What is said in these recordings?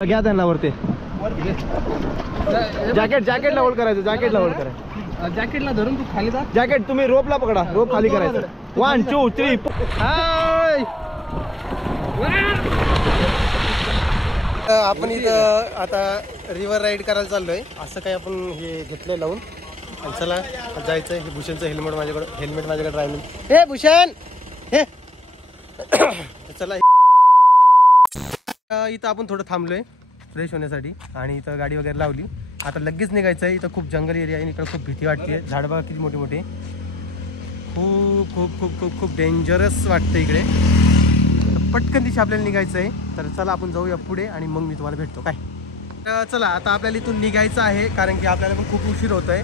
घ्या त्यांना वरती जॅकेटला होल्ड करायचं, जॅकेटला होल्ड करायचं, जॅकेटला धरून तू खाली जा. जॅकेट तुम्ही रोपला पकडा, रोप खाली करायचं. 1 2 3 आपण इथं आता रिव्हर राईड करायला चाललोय. असं काही आपण हे घेतलंय लावून आणि चला जायचंय. हे भूषणचं हेल्मेट माझ्याकडे राहिलं. हे भूषण हे चला. इथं आपण थोडं थांबलोय फ्रेश होण्यासाठी आणि इथं गाडी वगैरे लावली. आता लगेच निघायचं आहे. इथं खूप जंगल एरिया आहे, इकडे खूप भीती वाटते. झाड बघा किती मोठे मोठे, खूप खूप खूप खूप खूप डेंजरस वाटतं इकडे. पटकन दिशा आपल्याला निघायचं आहे. तर चला आपण जाऊया पुढे आणि मग मी तुम्हाला भेटतो. काय चला आता आपल्याला इथून निघायचं आहे, कारण की आपल्याला पण खूप उशीर होत आहे.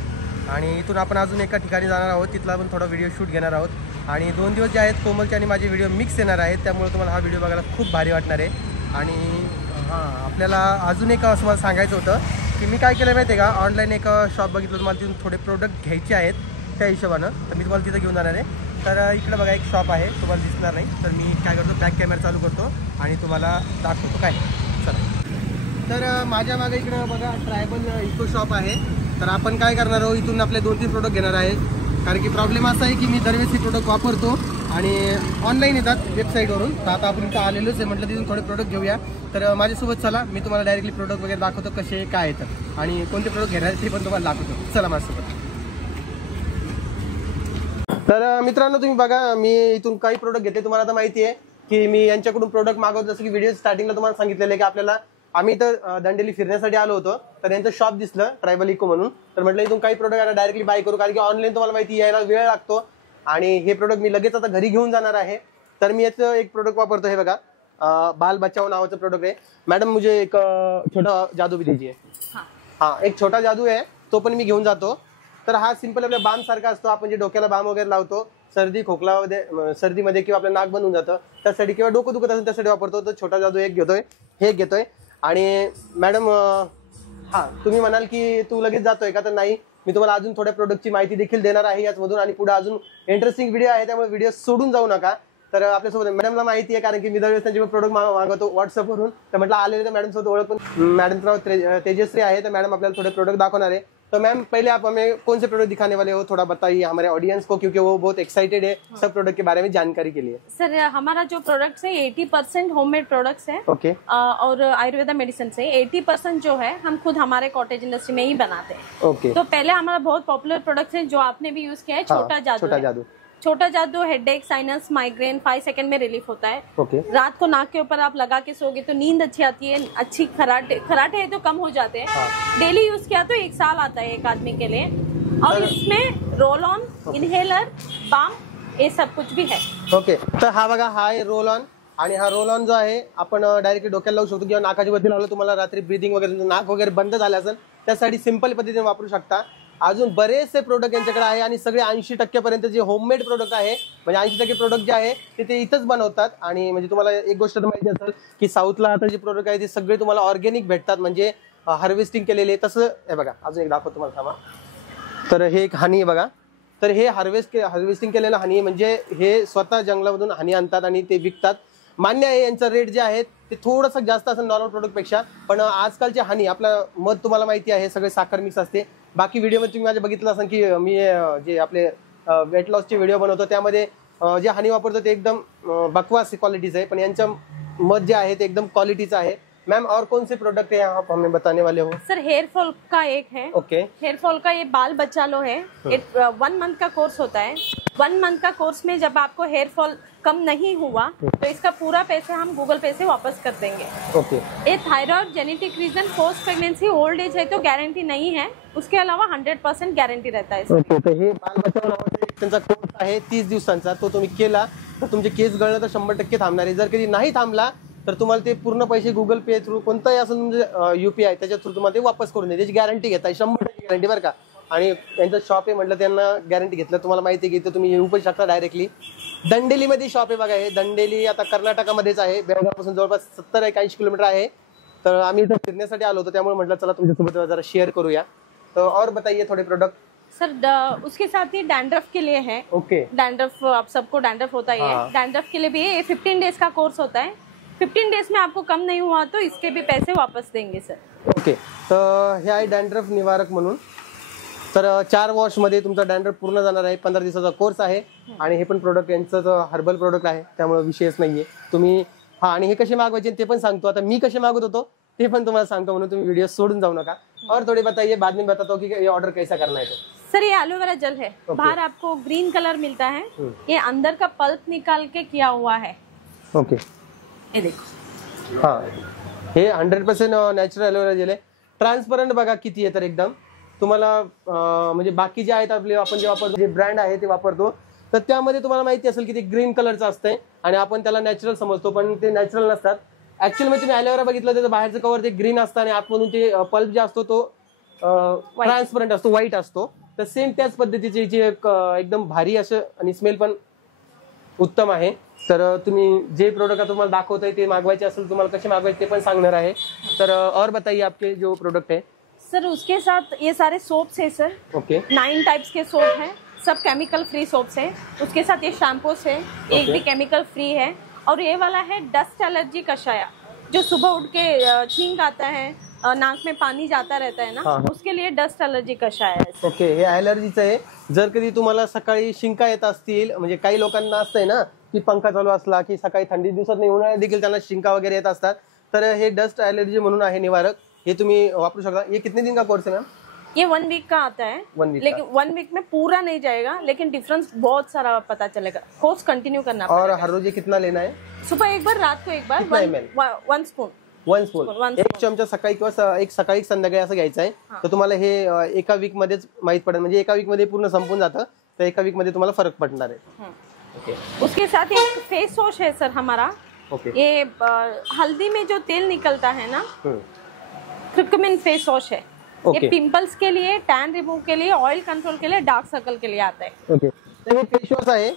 आणि इथून आपण अजून एका ठिकाणी जाणार आहोत, तिथला पण थोडा व्हिडिओ शूट घेणार आहोत. आणि 2 दिवस जे आहेत कोमलचे आणि माझे व्हिडिओ मिक्स येणार आहेत, त्यामुळे तुम्हाला हा व्हिडिओ बघायला खूप भारी वाटणार आहे. आणि हां, आपल्याला अजून एक असं मला सांगायचं होतं की मी काय केलं माहिती आहे का, ऑनलाईन एक शॉप बघितलं, तुम्हाला तिथून थोडे प्रोडक्ट घ्यायचे आहेत त्या हिशोबानं. तर मी तुम्हाला तिथं घेऊन जाणार आहे. तर इकडं बघा एक शॉप आहे, तुम्हाला दिसणार नाही. तर मी काय करतो, बॅक कॅमेरा चालू करतो आणि तुम्हाला दाखवतो काय. चला, तर माझ्या मागे इकडं बघा ट्रायबल इको शॉप आहे. तर आपण काय करणार आहोत, इथून आपले 2-3 प्रोडक्ट घेणार आहेत. कारण की प्रॉब्लेम असा आहे की मी दरवेळेस हे प्रोडक्ट वापरतो आणि ऑनलाईन येतात वेबसाईटवरून. तर आता आपण इथं आलेलोच आहे, म्हटलं तिथून थोडे प्रोडक्ट घेऊया. तर माझ्यासोबत चला, मी तुम्हाला डायरेक्टली प्रोडक्ट वगैरे दाखवतो कसे काय येतात आणि कोणते प्रोडक्ट घेणार ते पण तुम्हाला दाखवतो. चला माझ्यासोबत. तर मित्रांनो तुम्ही बघा, मी इथून काही प्रोडक्ट घेतले. तुम्हाला आता माहिती आहे की मी यांच्याकडून प्रोडक्ट मागवतो. जसं की व्हिडिओ स्टार्टिंगला तुम्हाला सांगितलेलं आहे की आपल्याला, आम्ही इथं दंडेली फिरण्यासाठी आलो होतो. तर यांचं शॉप दिसलं ट्रायबल इको म्हणून. तर म्हटलं इथून काही प्रोडक्ट आता डायरेक्टली बाय करू, कारण की ऑनलाईन तुम्हाला माहिती यायला वेळ लागतो. आणि हे प्रोडक्ट मी लगेच आता घरी घेऊन जाणार आहे. तर मी याचं एक प्रोडक्ट वापरतो. हे बघा, बाल बचाओ नावाचं प्रोडक्ट आहे. मॅडम मुझे एक छोटा जादू भी दीजिए. हाँ, एक छोटा जादू आहे, तो पण मी घेऊन जातो. तर हा सिंपल आपल्या बाम सारखा असतो. आपण जे डोक्याला बाम वगैरे लावतो सर्दी खोकलामध्ये, सर्दीमध्ये किंवा आपलं नाक बंद होऊन जातं त्यासाठी, किंवा डोकं दुखत असेल त्यासाठी वापरतो. तो छोटा जादू एक घेतोय, हे घेतोय. आणि मॅडम हां, तुम्ही म्हणाल की तू लगेच जातोय का, तर नाही, मी तुम्हाला अजून थोड्या प्रोडक्टची माहिती देखील देणार आहे याचमधून. आणि पुढे अजून इंटरेस्टिंग व्हिडिओ आहे, त्यामुळे व्हिडिओ सोडून जाऊ नका. तर आपल्यासोबत मॅडमला माहिती आहे, कारण की मी दरवेळेस त्यांचे प्रोडक्ट मागवतो व्हॉट्सअपवरून. तर म्हटलं आलेले तर मॅडम सोबत ओळख पण. मॅडमचं नाव तेजश्री आहे. तर मॅडम आपल्याला थोडे प्रोडक्ट दाखवणार आहे. तो मैम पहले आप हमें कौन से प्रोडक्ट दिखाने वाले हो, थोड़ा बताइए हमारे ऑडियंस को, क्योंकि वो बहुत एक्साइटेड है सब प्रोडक्ट के बारे में जानकारी के लिए. सर हमारा जो प्रोडक्ट्स है 80% होममेड प्रोडक्ट्स है. ओके. और आयुर्वेदा मेडिसिन से 80% जो है हम खुद हमारे कॉटेज इंडस्ट्री में ही बनाते हैं. ओके. तो पहले हमारा बहुत पॉपुलर प्रोडक्ट है जो आपने भी यूज किया है, छोटा जादू. छोटा जादू हेडेक, साइनस, माइग्रेन 5 सेकंड में रिलीफ होता है. ओके. रात को नाक के ऊपर आप लगा के सोगे तो नींद अच्छी आती है. अच्छी खराटे है तो कम हो जाते हैं. डेली यूज किया तो 1 साल आता है एक आदमी के लिए. और इसमें रोल ऑन, इनहेलर, बाम, ये सब कुछ भी है. ओके. तर हा बघा, हा आहे रोल ऑन. आणि हा रोल ऑन जो आहे आपण डायरेक्टली डोक्याला लावू शकतो, किंवा नाकाच्या वरती लावलं, तुम्हाला रात्री ब्रीदिंग वगैरे, नाक वगैरे बंद झालं असेल त्यासाठी सिंपल पद्धतीने वापरू शकता. अजून बरेचसे प्रोडक्ट यांच्याकडे आहे आणि सगळे 80% पर्यंत जे होममेड प्रोडक्ट आहे, म्हणजे 80% प्रोडक्ट जे आहे ते इथंच बनवतात. आणि म्हणजे तुम्हाला एक गोष्ट तर माहिती असेल की साऊथला आता जे प्रोडक्ट आहे ते सगळे तुम्हाला ऑर्गॅनिक भेटतात, म्हणजे हार्वेस्टिंग केलेले. तसं हे बघा, अजून एक दाखवतो तुम्हाला, थांबा. तर हे एक हनी आहे बघा. तर हे हार्वेस्टिंग केलेलं हनी, म्हणजे हे स्वतः जंगलामधून हनी आणतात आणि ते विकतात. मान्य आहे यांचा रेट जे आहे ते थोडंसं जास्त असेल नॉर्मल प्रोडक्टपेक्षा, पण आजकालचे हनी, आपलं मध तुम्हाला माहिती आहे, सगळे साखर मिक्स असते. बाकी व्हिडिओमध्ये तुम्ही माझ्या बघितलं असेल की मी जे आपले वेट लॉसचे व्हिडिओ बनवतो त्यामध्ये जे हनी वापरतो ते एकदम बकवास क्वालिटीचं आहे, पण यांचं मध जे आहे ते एकदम क्वालिटीचं आहे. मैम और कौन से प्रोडक्ट है आप हमें बताने वाले हो? सर हेयर फॉल का एक है. ओके. हेयर फॉल का ये बाल बचा लो है. 1 मंथ का कोर्स होता है. 1 मंथ का कोर्स में जब आपको हेयर फॉल कम नहीं हुआ तो इसका पूरा पैसा हम गूगल पे से वापस कर देंगे. ओके. ये thyroid, genetic reason, post pregnancy, old age है तो गारंटी नहीं है. उसके अलावा 100% गारंटी रहता है. ओके. तर हे बाल बचाव नावाचा त्यांचा कोर्स आहे 30 दिवसांचा. तो तुम्ही केला तर तुमचे केस गळणं तर 100% थांबणार आहे. जर कधी नाही थांबला तर तुम्हाला ते पूर्ण पैसे गुगल पे थ्रू, कोणताही असं म्हणजे UPI त्याच्या थ्रू तुम्हाला ते वापस करून दे. त्याची गॅरंटी घेताय, 100% गॅरंटी बरं का. आणि यांचं शॉप आहे म्हटलं, त्यांना गॅरंटी घेतलं. तुम्हाला माहिती आहे की तुम्ही येऊ पण शकता डायरेक्टली. दंडेलीमध्ये शॉप आहे बघा. हे दंडेली आता कर्नाटकामध्येच आहे. बेळगावपासून जवळपास 70-80 किलोमीटर आहे. तर आम्ही इथं फिरण्यासाठी आलो होतो, त्यामुळे म्हटलं चला तुमच्यासोबत जरा शेअर करूया. तर और बताइए थोडे प्रोडक्ट. सर उसके साथ ही डैंड्रफ के लिए है. ओके. डैंड्रफ, आप सबको डैंड्रफ होता ही है. डैंड्रफ के लिए भी ये 15 डेज का कोर्स होता है. 15 डेज में आपको कम नहीं हुआ तो इसके भी पैसे वापस देंगे सर. ओके, तर हे आहे डॅन्ड्रफ निवारक म्हणून. तर 4 वॉशमध्ये तुमचा डॅन्ड्रफ पूर्ण जाणार आहे. 15 दिवसाचा कोर्स आहे आणि हे पण प्रोडक्ट यांचं हर्बल प्रोडक्ट आहे, त्यामुळे विषयच नाहीये. तुम्ही हा, आणि हे कसे मागवायचे ते पण सांगतो. आता मी कसे मागवत होतो ते पण तुम्हाला सांगतो, म्हणून तुम्ही व्हिडिओ सोडून जाऊ नका. और थोड़ी बताइए, बाद में बताता हूँ कि ये ऑर्डर कैसा करना है. सर ये एलोवेरा जेल है. बाहर आपको ग्रीन कलर मिलता है, ये अंदर का पल्प निकाल के किया हुआ है. ओके, ये देखो. हा, हे 100% नॅचरल एलोवेरा जेल आहे. ट्रान्सपरंट बघा किती आहे, तर एकदम तुम्हाला म्हणजे बाकी जे आहेत आपले, आपण जे वापरतो, जे ब्रँड आहे ते वापरतो, तर त्यामध्ये तुम्हाला माहिती असेल की ते ग्रीन कलरचं असतंय आणि आपण त्याला नॅचरल समजतो, पण ते नॅचरल नसतात. ऍक्च्युअली मध्ये तुम्ही एलोवेरा बघितलं, त्याचं बाहेरचं कवर ते ग्रीन असतं आणि आतमधून ते पल्प जे असतो तो ट्रान्सपरंट असतो, व्हाईट असतो. तर सेम त्याच पद्धतीची जी एकदम भारी असं आणि स्मेल पण उत्तम आहे. तर तुम्ही जे प्रोडक्ट तुम्हाला दाखवतोय ते मागवायचे असेल, तुम्हाला कसे मागवायचे ते पण सांगणार आहे. तर और बताइए आपके जो प्रोडक्ट है. सर उसके साथ ये सारे सोप्स है सर. ओके, 9 टाइप्स के सोप हैं, सब केमिकल फ्री सोप्स है. उसके साथ ये शैम्पूस है, एक भी केमिकल फ्री है. और ये वाला है डस्ट एलर्जी कषाया, जो सुबह उठ के छींक आता है, नाक में पानी जाता रहता है ना, उसके लिए डस्ट एलर्जी कषाय है. ओके, हे ॲलर्जीचं आहे. जर कधी तुम्हाला सकाळी शिंका येत असतील, म्हणजे काही लोकांना असतंय ना की पंखा चालू असला की सकाळी थंडी दिवसात नाही, उन्हाळ्यात देखील त्यांना शिंका वगैरे येत असतात, तर हे डस्ट ॲलर्जी म्हणून आहे निवारक. हे तुम्ही वापरू शकता. ये कितने दिन का कोर्स है मैम? ये 1 वीक का आता है. 1 वीक, लेकिन 1 वीक में पूरा नहीं जाएगा, लेकिन डिफरेंस बहुत सारा पता चलेगा. कोर्स कंटिन्यू करना और पड़ेगा. हर रोज ये कितना लेना है? सुबह एक बार, रात को एक बार. कितना ml? 1 स्पून. 1 स्पून, एक चमचा सकाळी किंवा एक सकाळी संध्याकाळी असं घ्यायचं आहे. तर तुम्हाला हे एका वीक मध्येच माहित पडेल, म्हणजे एका वीक मध्ये पूर्ण संपून जातं, तर एका वीक मध्ये तुम्हाला फरक पडणार आहे. ओके, उसके साथ एक फेस वॉश है सर हमारा. ओके, ये हल्दी में जो तेल निकलता है ना, क्रिकमिन फेस वॉश है. ये पिंपल्स के लिए, टैन रिमूव के लिए, ऑयल कंट्रोल के लिए, डार्क सर्कल के लिए आता है. ओके, तर हे फेस वॉश आहे.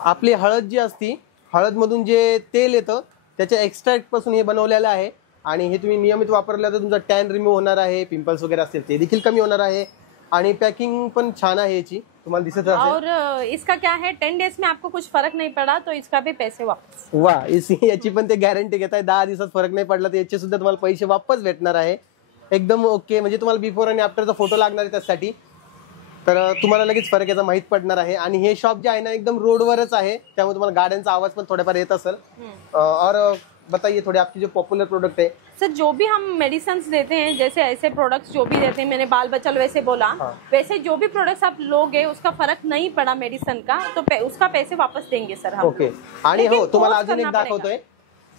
आपली हळद जी असती, हळद मधून जे तेल येतं त्याच्या एक्स्ट्रॅक्ट पासून हे बनवलेलं आहे आणि हे तुम्ही नियमित वापरलं तर तुमचा टॅन रिमूव्ह होणार आहे, पिंपल्स वगैरे असतील ते देखील कमी होणार आहे. आणि पॅकिंग पण छान आहे याची, तुम्हाला दिसत असेल. और इसका क्या है, 10 डेज में आपको कुछ फर्क नहीं पड़ा तो इसका भी पैसे वापस. वा, याची पण ते गॅरंटी घेताय. 10 दिवसात फरक नाही पडला तर याचे सुद्धा तुम्हाला पैसे वापस भेटणार आहे. एकदम ओके, म्हणजे तुम्हाला बिफोर आणि आफ्टरचा फोटो लागणार आहे त्यासाठी, तर तुम्हाला लगेच फरक याचा माहित पडणार आहे. आणि हे शॉप जे आहे ना एकदम रोडवरच आहे, त्यामुळे तुम्हाला गाड्यांचा आवाज पण थोडाफार येत असेल. और बताइए थोड़े आपके जो पॉपुलर प्रोडक्ट है. सर जो भी हम मेडिसिन देते हैं, जैसे ऐसे प्रोडक्ट्स जो भी देते हैं, मैंने बाल बचल वैसे बोला, वैसे जो भी प्रोडक्ट्स आप लोगे उसका फरक नहीं पड़ा मेडिसिन का, तो उसका पैसे वापस देंगे सर हम. ओके, आणि हो तुम्हाला अजून एक दाखवतोय.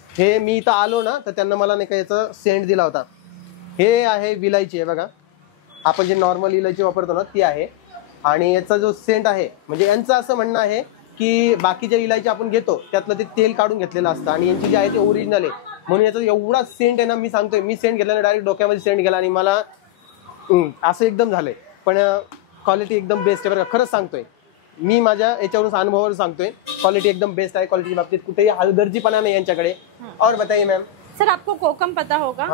हे मी इथं आलो ना तर त्यांना मला नाही का याचा सेंट दिला होता. हे आहे विलायची आहे बघा, आपण जे नॉर्मल इलायची वापरतो ना ती आहे. आणि याचा जो सेंट आहे, म्हणजे यांचं असं म्हणणं आहे की बाकीच्या इलायची आपण घेतो त्यातलं ते तेल काढून घेतलेलं असतं आणि यांची जे आहे ते ओरिजिनल आहे, म्हणून याचा एवढा सेंट आहे ना. मी सांगतोय, मी सेंट घेतल्याने डायरेक्ट डोक्यामध्ये सेंट गेला आणि मला असं एकदम झालंय. पण क्वालिटी एकदम बेस्ट आहे बरं का, खरंच सांगतोय मी, माझ्या याच्यावरून अनुभवावर सांगतोय. क्वालिटी एकदम बेस्ट आहे. क्वालिटीच्या बाबतीत कुठेही हलगर्जीपणा नाही यांच्याकडे. और बताइए मैम. सर आपको कोकम पता होगा.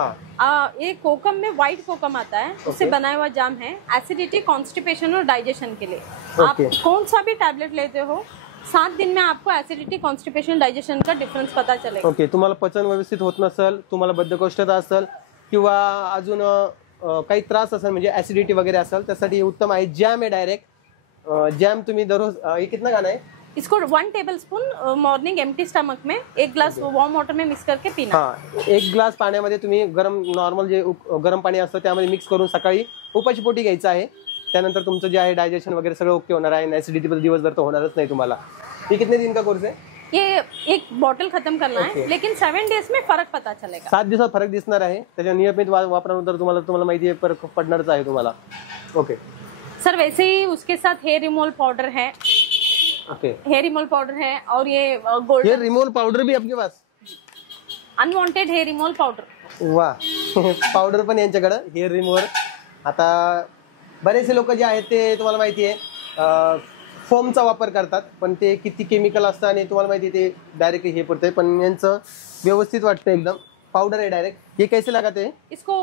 ये कोकम में व्हाइट कोकम आता है, उससे बनाया हुआ जाम है. एसिडिटी, कॉन्स्टिपेशन और डाइजेशन के लिए. आप कौन सा भी टैबलेट लेते हो, 7 दिन में आपको एसिडिटी, कॉन्स्टिपेशन, डाइजेशन का डिफरेंस पता चलेगा. ओके, तुम्हाला पचन व्यवस्थित होत नसेल, तुम्हाला बद्धकोष्ठता असेल किंवा अजून काही त्रास असेल, म्हणजे ऍसिडिटी वगैरे असेल, त्यासाठी उत्तम आहे. जॅम आहे डायरेक्ट. जॅम तुम्ही दररोज, हे कितना खाना है? इसको 1 टेबलस्पून मॉर्निंग एम्प्टी स्टमक में 1 ग्लास वार्म वाटर में मिक्स करके पीना. हाँ, 1 ग्लास पाण्यामध्ये तुम्ही गरम, नॉर्मल जे गरम पाणी असतं त्यामध्ये मिक्स करून सकाळी उपाची पोटी घ्यायचं आहे. त्यानंतर तुमचं जे आहे डायजेशन वगैरे सगळं ओके होणार आहे. ऍसिडिटी पण दिवसभर तर होणारच नाही तुम्हाला. ये कितने दिन का कोर्स है? ये एक बॉटल खत्म करना है, लेकिन 7 डेज में फर्क पता चलेगा. 7 दिवसात फरक दिसणार आहे. त्याच्या नियमित वापरानंतर तुम्हाला माहिती आहे फरक पडणारच आहे तुम्हाला. ओके सर, वैसे ही उसके साथ हेयर रिमूवल पाउडर है. ओके, हेयर रिमूवल पाउडर है. और ये गोल्ड हेयर रिमूवल पाउडर भी आपके पास? Unwanted hair removal powder. वा, पावडर पण यांच्याकडे हेअर रिमूव्हर. आता बरेचसे लोक जे आहेत ते तुम्हाला माहिती आहे फोमचा वापर करतात, पण ते किती केमिकल असतं आणि तुम्हाला माहिती आहे ते डायरेक्टली हे पडतंय, पण यांचं व्यवस्थित वाटतं एकदम. पाउडर है डायरेक्ट. ये कैसे लगाते हैं? इसको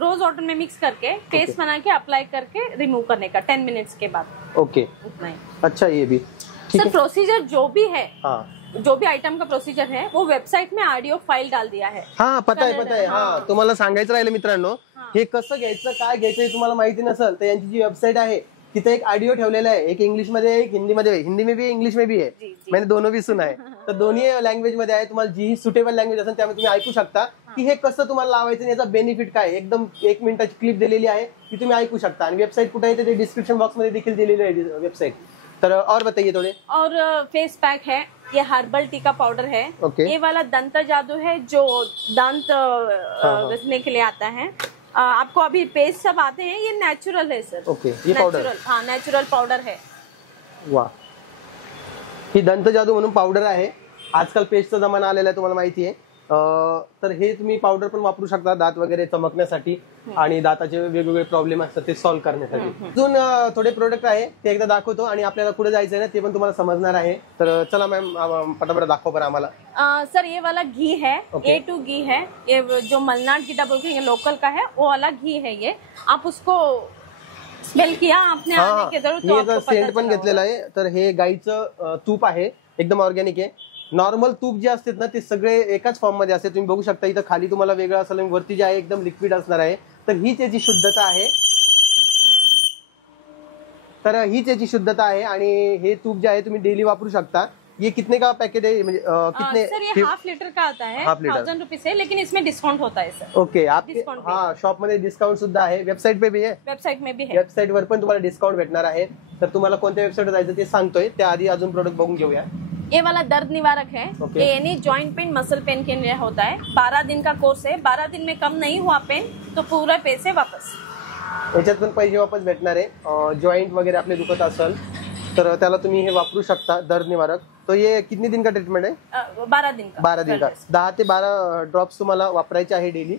रोज वाटर में मिक्स करके पेस्ट बना के अप्लाई करके रिमूव करने का 10 मिनट्स के बाद. ओके, उतना ही. अच्छा, ये भी सर प्रोसीजर जो भी है हाँ जो भी आइटम का प्रोसीजर है वो वेबसाइट में ऑडियो फाइल डाल दिया है. हा पता आहे हा तुम्हाला सांगायचं राहिलं मित्रांनो, हे कसं घ्यायचं काय घ्यायचं हे तुम्हाला माहिती नसेल तर यांची जी वेबसाईट आहे तिथे एक ऑडिओ ठेवलेला आहे, एक इंग्लिश मध्ये एक हिंदी मध्ये, हिंदी में भी इंग्लिश में भी है, मैंने दोनों भी सुना है. तर दोन्ही लँग्वेज मध्ये आहे, तुम्हाला जी सुटेबल लँग्वेज असेल त्यामध्ये तुम्ही ऐकू शकता की हे कसं तुम्हाला लावायचं आणि याचा बेनिफिट काय. एकदम 1 मिनिटाची क्लिप दिलेली आहे ती तुम्ही ऐकू शकता आणि वेबसाईट कुठे आहे ते डिस्क्रिप्शन बॉक्स मध्ये देखील दिलेली आहे वेबसाईट. तर और बताइए थोड़े. और फेस पैक है, ये हर्बल टी का पाउडर है. ये वाला दंत जादू है जो दांत घसने के लिए आता है. आपको अभी पेस्ट सब आते हैं, ये नेचुरल है सर. ओके, ये पाउडर. हाँ नेचुरल पाउडर है. वा, ही दंत जादू म्हणून पावडर आहे. आजकाल पेस्टचा जमाना आलेला आहे तुम्हाला माहिती आहे. तर हे तुम्ही पावडर पण वापरू शकता दात वगैरे चमकण्यासाठी आणि दाताचे वेगवेगळे प्रॉब्लेम असतात ते सॉल्व्ह करण्यासाठी. अजून थोडे प्रोडक्ट आहे ते एकदा दाखवतो आणि आपल्याला कुठे जायचं आहे ना ते पण तुम्हाला समजणार आहे. तर चला मॅम पटापट दाखव बरं आम्हाला. सर ये वाला घी है, A2 घी है, ये जो मलनाड गीटा बोल के लोकल का है वो वाला घी है. ये आप उसको स्मेल किया आपने आने के जरूर तो आपको पता सेंट पण घेतलेला आहे. तर हे गाईचं तूप आहे, एकदम ऑर्गॅनिक आहे. नॉर्मल तूप जे असतात ना ते सगळे एकाच फॉर्म मध्ये असते. तुम्ही बघू शकता इथं खाली तुम्हाला वेगळं असेल, वरती जे आहे एकदम लिक्विड असणार आहे. तर ही त्याची शुद्धता आहे. तर ही त्याची शुद्धता आहे आणि हे तूप जे आहे तुम्ही डेली वापरू शकता. ये कितने का पैकेट है म्हणजे कितने? सर ये ½ लीटर का आता है, 1000 रुपीज है, लेकिन इसमें डिस्काउंट होता है सर. ओके, आपके हाँ शॉप मध्ये डिस्काउंट सुद्धा आहे, वेबसाईट पे भी आहे. वेबसाईट में भी है. वेबसाईट वर पण तुम्हाला डिस्काउंट भेटणार आहे. तर तुम्हाला कोणत्या वेबसाईटवर जायचं ते सांगतोय, त्याआधी अजून प्रोडक्ट बघून घेऊया. ये वाला दर्द निवारक है. ये any joint pain muscle pain के लिए होता है. 12 दिन का कोर्स है. 12 दिन में कम नहीं हुआ पेन तो पूरा पैसे वापस. याच्यात पण पैसे वापस भेटणार आहे. जॉइंट वगैरे आपले दुखत असेल तर त्याला तुम्ही हे वापरू शकता दर्द निवारक. तो ये कितने दिन का ट्रीटमेंट है? 12 दिन का. 12 दिन का. 10 ते 12 ड्रॉप्स तुम्हाला वापरायचे आहे डेली.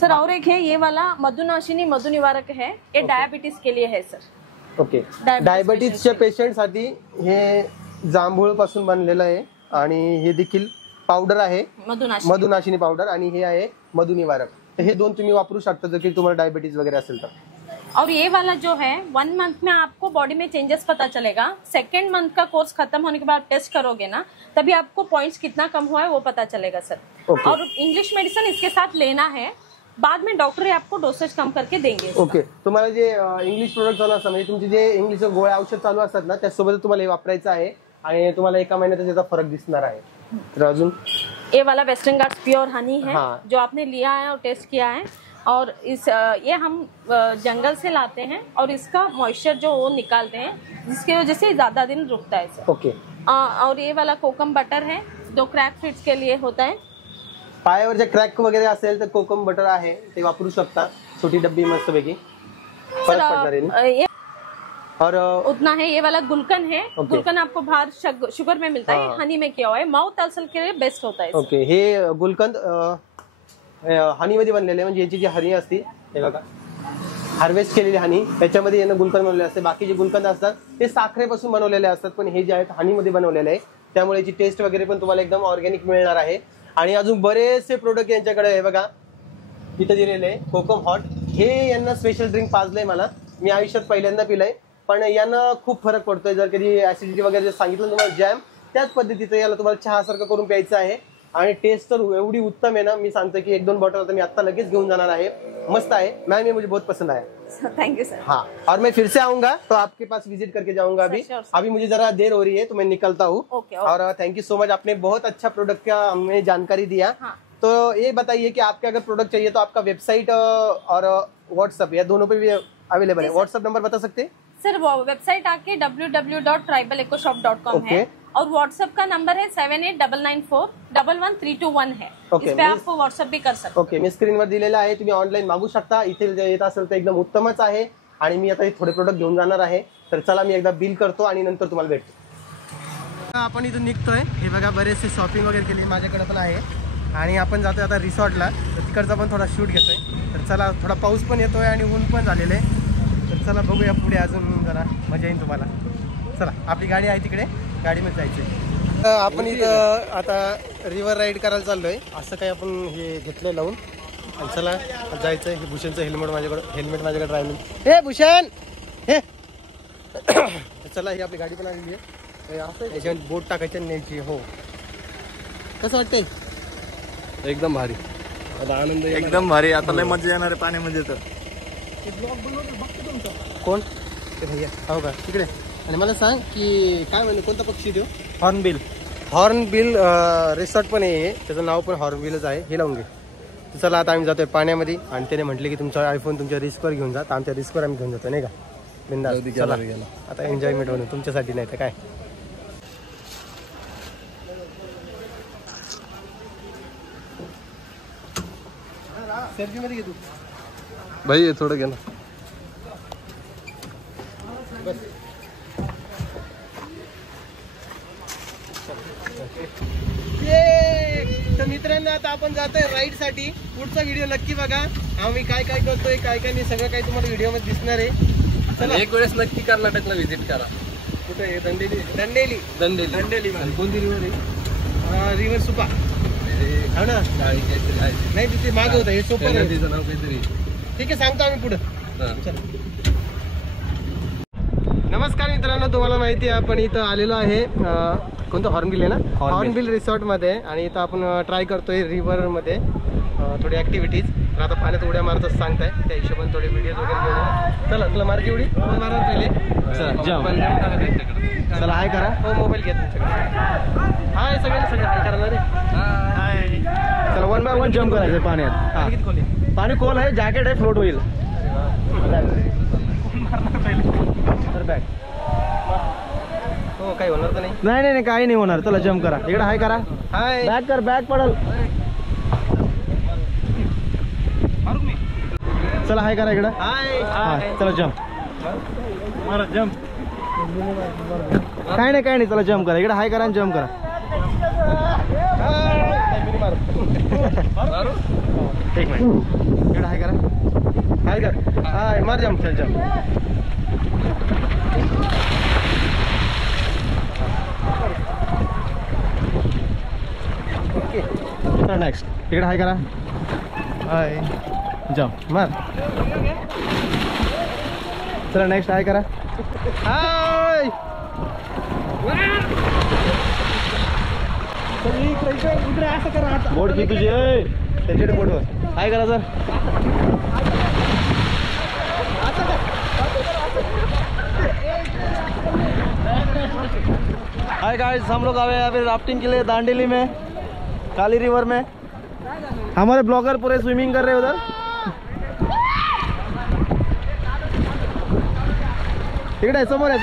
सर और एक है ये वाला मधुनाशिनी मधु निवारक है. ये डायबिटीज के लिए है सर. ओके, डायबिटीजच्या पेशंट साठी हे जांभूळ पासून बनलेलं आहे आणि हे देखील पावडर आहे, मधुनाशिनी पावडर, आणि हे आहे मधु निवारक. हे दोन तुम्ही वापरू शकता जर की तुम्हाला डायबिटीज वगैरे असेल तर. और ये वाला जो है 1 मंथ में आपको बॉडी में चेंजेस पता चलेगा. 2nd मंथ का कोर्स खत्म होने के बाद टेस्ट करोगे ना तभी आपको पॉइंट्स कितना कम हुआ है वो पता चलेगा सर. और इंग्लिश मेडिसिन इसके साथ लेना है, बाद में डॉक्टर आपको डोसेज कम करके देंगे. ओके, तुम्हाला जे इंग्लिश प्रोडक्ट चालू असतात म्हणजे तुमचे जे इंग्लिश गोळ्या औषध चालू असतात ना त्यासोबत तुम्हाला हे वापरायचं आहे आणि तुम्हाला 1 महिन्यात त्याचा फरक दिसणार आहे. तर अजून ये वाला वेस्टर्न गार्ड्स प्योर हनी है. जो आपने लिया है और टेस्ट किया है, और इस ये हम जंगल से लाते हैं और इसका मॉइस्चर जो वो निकालते हैं जिसकी वजह से ज्यादा दिन रुकता है सर. ओके, और ये वाला कोकम बटर है, जो क्रैक फिट्स के लिए होता है. पायावर जे क्रॅक वगैरे असेल तर कोकम बटर आहे ते वापरू शकता. छोटी डब्बी मस्तपैकी फरक पडणार आहे. और उतना है. ये वाला गुलकन है. गुलकन आपको बाहर शुगर में मिलता है, हनी में किया हुआ है. माउथ अल्सर के लिए बेस्ट होता है. ओके, हे गुलकंद हनी मध्ये बनलेले म्हणजे याची जी हनी असते हे बघा हार्वेस्ट केलेली हनी त्याच्यामध्ये यानं गुलकंद बनवलेले असते. बाकी जे गुलकंद असतात ते साखरेपासून बनवलेले असतात, पण हे जे आहेत हनी मध्ये बनवलेले आहे त्यामुळे याची टेस्ट वगैरे पण तुम्हाला एकदम ऑर्गॅनिक मिळणार आहे. आणि अजून बरेचसे प्रोडक्ट यांच्याकडे आहे बघा तिथे दिलेले आहे. कोकम हॉट हे यांना स्पेशल ड्रिंक पाजलंय मला, मी आयुष्यात पहिल्यांदा पिलंय, पण यांना खूप फरक पडतोय. जर कधी ऍसिडिटी वगैरे सांगितलं तुम्हाला जॅम त्याच पद्धतीचं याला तुम्हाला चहासारखं करून प्यायचं आहे. आणि टेस्ट तर एवढी उत्तम आहे ना, मी सांगतो की 1-2 बॉटल आता मी आता लगेच घेऊन जाणार आहे. मस्त है मैम, ये मुझे बहुत पसंद आया. Thank you sir. हाँ, और मैं फिर से आऊंगा तो आपके पास विजिट करके जाऊंगा. अभी मुझे जरा देर हो रही है तो मैं निकलता हूँ. और थैंक यू सो मच, आपने बहुत अच्छा प्रोडक्ट का हमें जानकारी दिया. तो ये बताइए कि आपके अगर प्रोडक्ट चाहिए तो आपका वेबसाइट और व्हाट्सएप या दोनों पे भी अवेलेबल है. व्हाट्सएप नंबर बता सकते हैं सर? वेबसाइट आके www.tribalEcoShop.com है और व्हाट्सएप का नंबर है 7899411321 है. इस पे आप व्हाट्सएप भी कर सकते. ओके, मी स्क्रीनवर दिलेला आहे, तुम्ही ऑनलाईन मागू शकता. इथे येत असेल तर एकदम उत्तमच आहे. आणि मी आता थोडे प्रोडक्ट घेऊन जाणार आहे. तर चला मी एकदा बिल करतो आणि नंतर तुम्हाला भेटतो. आपण इथून निघतोय. हे बघा बरेचसे शॉपिंग वगैरे केली माझ्याकडे पण आहे आणि आपण जातोय आता रिसॉर्टला. तर तिकडचा पण थोडा शूट घेतोय. तर चला, थोडा पाऊस पण येतोय आणि ऊन पण झालेलं आहे. तर चला बघूया पुढे, अजून जरा मजा येईल तुम्हाला. चला, आपली गाडी आहे तिकडे, गाडीमध्ये जायचंय. आपण इथं आता रिव्हर राईड करायला चाललोय. असं काही आपण हे घेतलंय लावून आणि चला जायचंय. हे भूषणचं हेल्मेट माझ्याकडे राहिलं. हे भूषण हे चला, ही आपली गाडी पण आलेली आहे. याच्यावर बोट टाकायची आणि न्यायची. हो कसं वाटतंय? एकदम भारी, आता आनंद एकदम भारी. आता लय मजा येणार आहे पाण्यामध्ये तर. कोण ते भैया? हो का तिकडे. आणि मला सांग की काय म्हणजे कोणता पक्षी तो? हॉर्नबिल. हॉर्नबिल रिसॉर्ट पण आहे, त्याचं नाव पण हॉर्नबिलच आहे. हे लावून घे. तर चला आता आम्ही जातोय पाण्यामध्ये आणि त्याने म्हटले की तुमचा आयफोन तुमच्या रिस्कवर घेऊन जा. तर आमच्या रिस्कवर आम्ही घेऊन जातो नाही का बिंदास. चला आता एन्जॉयमेंट म्हणून तुमच्यासाठी नाही तर काय. सेल्फी मध्ये घे तू. भाई हे थोडं घे ना. तर मित्रांनो आता आपण जातोय राईड साठी. पुढचा व्हिडिओ नक्की बघा. आम्ही काय काय करतोय काय काय नाही सगळं काही तुम्हाला व्हिडिओ मध्ये दिसणार आहे. चला एक वेळेस नक्की कर्नाटकला व्हिजिट करा. कुठे आहे? दंडेली. दंडेली दंडेली. दंडेली कोणती रिव्हर आहे? रिव्हर सुपा. हो ना. नाही तिथे मागे होतं हे सोपं नाही. तिचं नाव काहीतरी. ठीक आहे सांगतो आम्ही पुढे. हा. नमस्कार मित्रांनो, तुम्हाला माहिती आहे आपण इथं आलेलो आहे कोणतं हॉर्नबिल आहे ना, हॉर्नबिल रिसॉर्ट मध्ये. आणि इथं आपण ट्राय करतोय रिव्हर मध्ये थोडी ऍक्टिव्हिटीज. तर आता पाण्यात उड्या मारतच सांगताय, त्या हिशोबाने थोडे व्हिडिओ वगैरे घेऊन. चला तुला मारची उडी मारा पहिले. चला हाय करा. हो मोबाईल घ्या तुमच्याकडे. हाय सगळ्यांना सगळं हाय करा ना रे. चला 1 by 1 जम्प करायचं पाण्यात. पाणी किती खोल आहे? पाणी खोल आहे, जॅकेट आहे, फ्लोट होईल. बॅग. हो काही होणार तर नाही. नाही नाही नाही काही नाही होणार. चला जम्प करा. इकडे हाय करा. हाय बॅक कर, बॅक पडल. चला हाय करा इकडं. हाय. चला जम्प मारा. जम्प काय नाही चला जम्प करा. इकडे हाय करा आणि जम्प करा. एक मिनिट. इकडे हाय करा. हाय कर. हाय मार जम्प. चल जम्प. चला नेक्स्ट. इकडे हाय करा. हाय जम्प मार. चला नेक्स्ट हाय करा. हाय. इकडे असं करा. बोट की तुझी त्याच्याकडे बोटवर हाय करा सर. हाय गाइस, हम लोग आए अभी राफ्टिंग के लिए दांडेली में, काली रिवर में. हमारे ब्लॉगर पूरे स्विमिंग कर रहे हैं उधर. इकडे समोर आहे.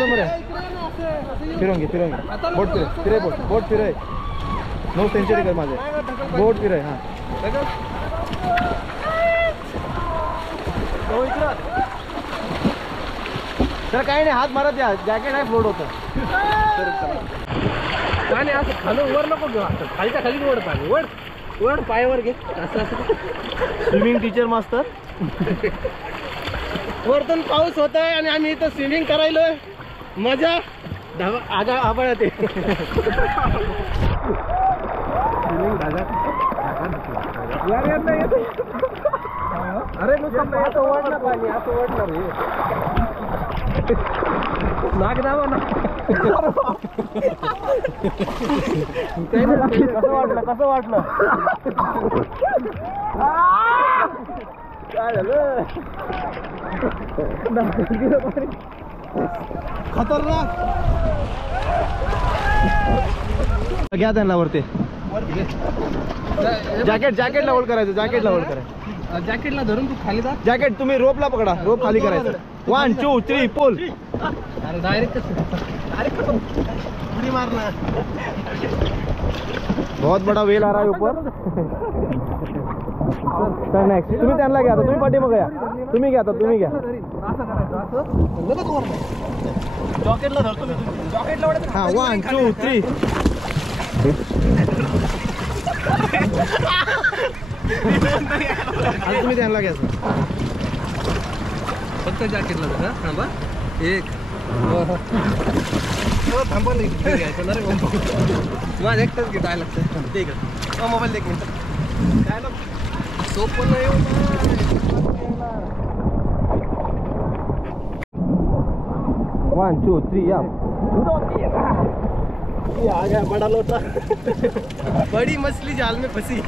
फिरोंगे बोट फिरे बोट फिरे. नो सेंचुरी कर माझे. बोट फिरे. हां तर काही नाही, हात मारत या. जॅकेट आहे, फ्लोट होतं. पाणी असं खालून वर नको घेऊ. असं खालच्या खाली वर पाणी. वर पायावर घे. असं स्विमिंग टीचर मास्टर. वरतून पाऊस होत आहे आणि आम्ही इथं स्विमिंग करायलोय. मजा आगा आबळ ते. अरे असं ओढणार पाणी. असं ओढणार नाग दावा ना. कसं वाटलं काय झालं? खतरनाक. घ्या त्यांना वरती. जॅकेटला होल्ड करायचं. जॅकेटला धरून तू खाली जा. जॅकेट तुम्ही रोपला पकडा. रोप खाली करायचं. 1 2 3 पुल. अरे डायरेक्ट उडी मारना. बहुत बड़ा वेल आ रहा है ऊपर. तर नेक्स्ट तुम्ही त्यांना घ्या. तुम्ही पाठीमागे या. तुम्ही घ्या. जॉकेटला धरतो मी. जॉकेटला हां 1 2 3. तुम्ही त्यांना घ्या. फक्त जॅकेटला धरा. थांबा. एक थांबा घ्यायचं ना रे. माझ्या एकटाच घेत आहे लक्षात. ठीक आहे. मोबाईल एक मिनिट. काय ना सोपं नाही. 1 2 3 या. ये आ गया बड़ा लोटा। बड़ी मछली जाल में फंसी।